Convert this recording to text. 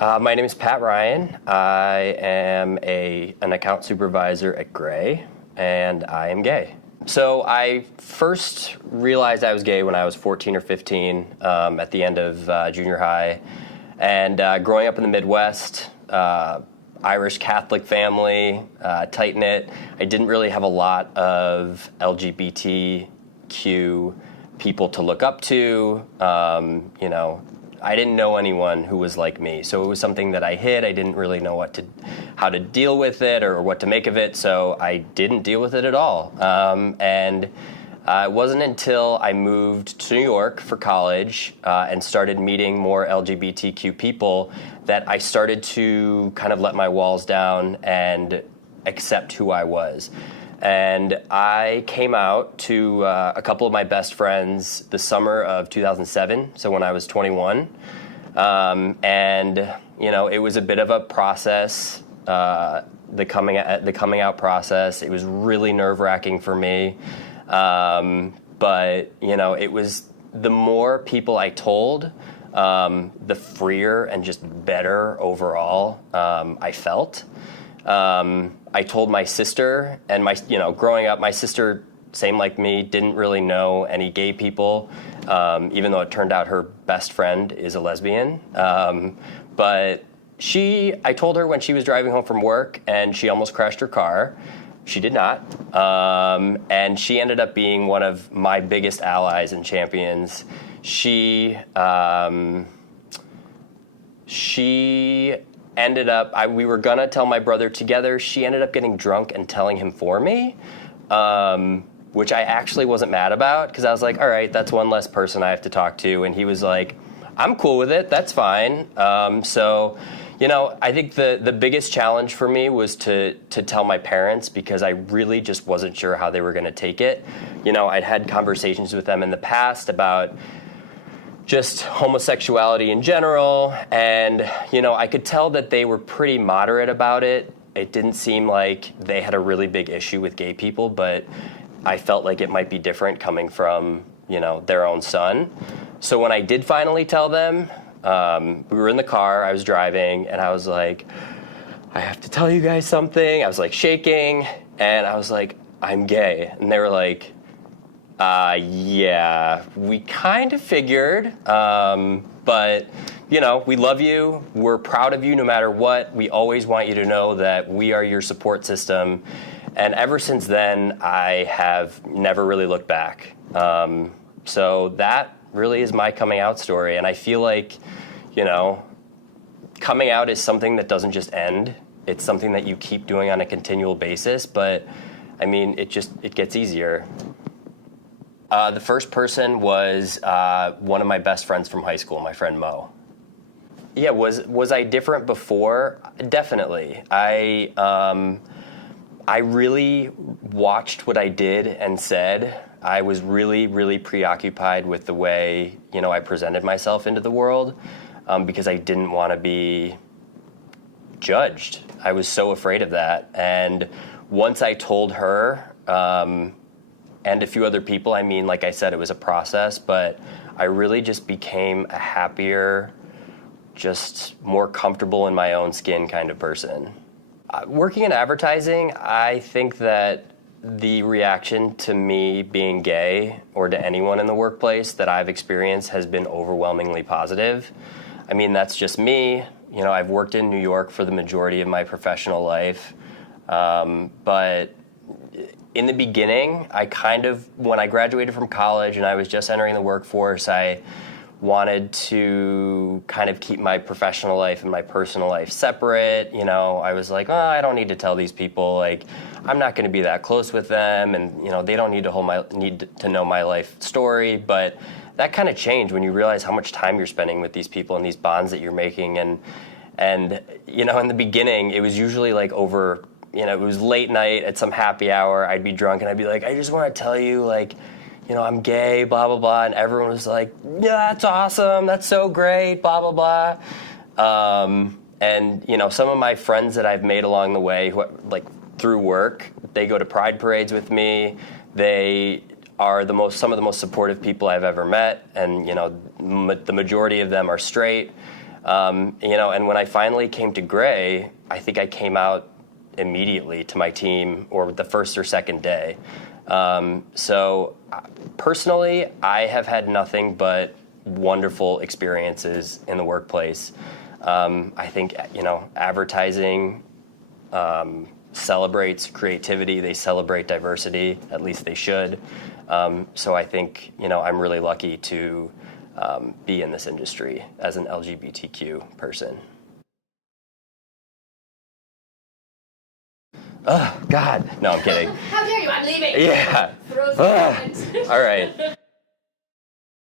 My name is Pat Ryan. I am an account supervisor at Gray, and I am gay. So I first realized I was gay when I was 14 or 15 at the end of junior high. And growing up in the Midwest, Irish Catholic family, tight-knit, I didn't really have a lot of LGBTQ people to look up to. I didn't know anyone who was like me, so it was something that I hid. I didn't really know how to deal with it or what to make of it, so I didn't deal with it at all. It wasn't until I moved to New York for college and started meeting more LGBTQ people that I started to kind of let my walls down and accept who I was. And I came out to a couple of my best friends the summer of 2007, so when I was 21. It was a bit of a process, the coming out process. It was really nerve-wracking for me. It was the more people I told, the freer and just better overall I felt. I told my sister, and growing up, my sister, same like me, didn't really know any gay people, even though it turned out her best friend is a lesbian. I told her when she was driving home from work and she almost crashed her car. She did not. And she ended up being one of my biggest allies and champions. She ended up, we were gonna tell my brother together. She ended up getting drunk and telling him for me, which I actually wasn't mad about, because I was like, all right, that's one less person I have to talk to. And he was like, I'm cool with it, that's fine. I think the biggest challenge for me was to tell my parents, because I really just wasn't sure how they were gonna take it. I'd had conversations with them in the past about just homosexuality in general, and I could tell that they were pretty moderate about it. It didn't seem like they had a really big issue with gay people, but I felt like it might be different coming from their own son. So when I did finally tell them, we were in the car, I was driving, and I was like, I have to tell you guys something. I was like shaking, and I was like, I'm gay. And they were like, yeah, we kind of figured, but we love you. We're proud of you no matter what. We always want you to know that we are your support system. And ever since then, I have never really looked back. So that really is my coming out story. And I feel like, coming out is something that doesn't just end. It's something that you keep doing on a continual basis. But I mean, it gets easier. The first person was one of my best friends from high school, my friend Mo. Yeah, was I different before? Definitely. I really watched what I did and said. I was really, really preoccupied with the way, I presented myself into the world, because I didn't want to be judged. I was so afraid of that. And once I told her, and a few other people, like I said, it was a process, but I really just became a happier, just more comfortable in my own skin kind of person. Working in advertising, I think that the reaction to me being gay, or to anyone in the workplace that I've experienced, has been overwhelmingly positive. That's just me. I've worked in New York for the majority of my professional life, but in the beginning, when I graduated from college and I was just entering the workforce, I wanted to kind of keep my professional life and my personal life separate. I was like, oh, I don't need to tell these people, I'm not going to be that close with them, and they don't need to know my life story. But that kind of changed when you realize how much time you're spending with these people and these bonds that you're making. And in the beginning, it was usually over, it was late night at some happy hour. I'd be drunk and I'd be like, I just want to tell you, I'm gay, blah, blah, blah. And everyone was like, yeah, that's awesome. That's so great, blah, blah, blah. Some of my friends that I've made along the way, through work, they go to pride parades with me. They are some of the most supportive people I've ever met. And, the majority of them are straight. And when I finally came to Gray, I think I came out immediately to my team, or the first or second day. So personally, I have had nothing but wonderful experiences in the workplace. I think, advertising celebrates creativity. They celebrate diversity. At least they should. So I think, I'm really lucky to be in this industry as an LGBTQ person. Oh, God. No, I'm kidding. How dare you? I'm leaving. Yeah. Throws the All right.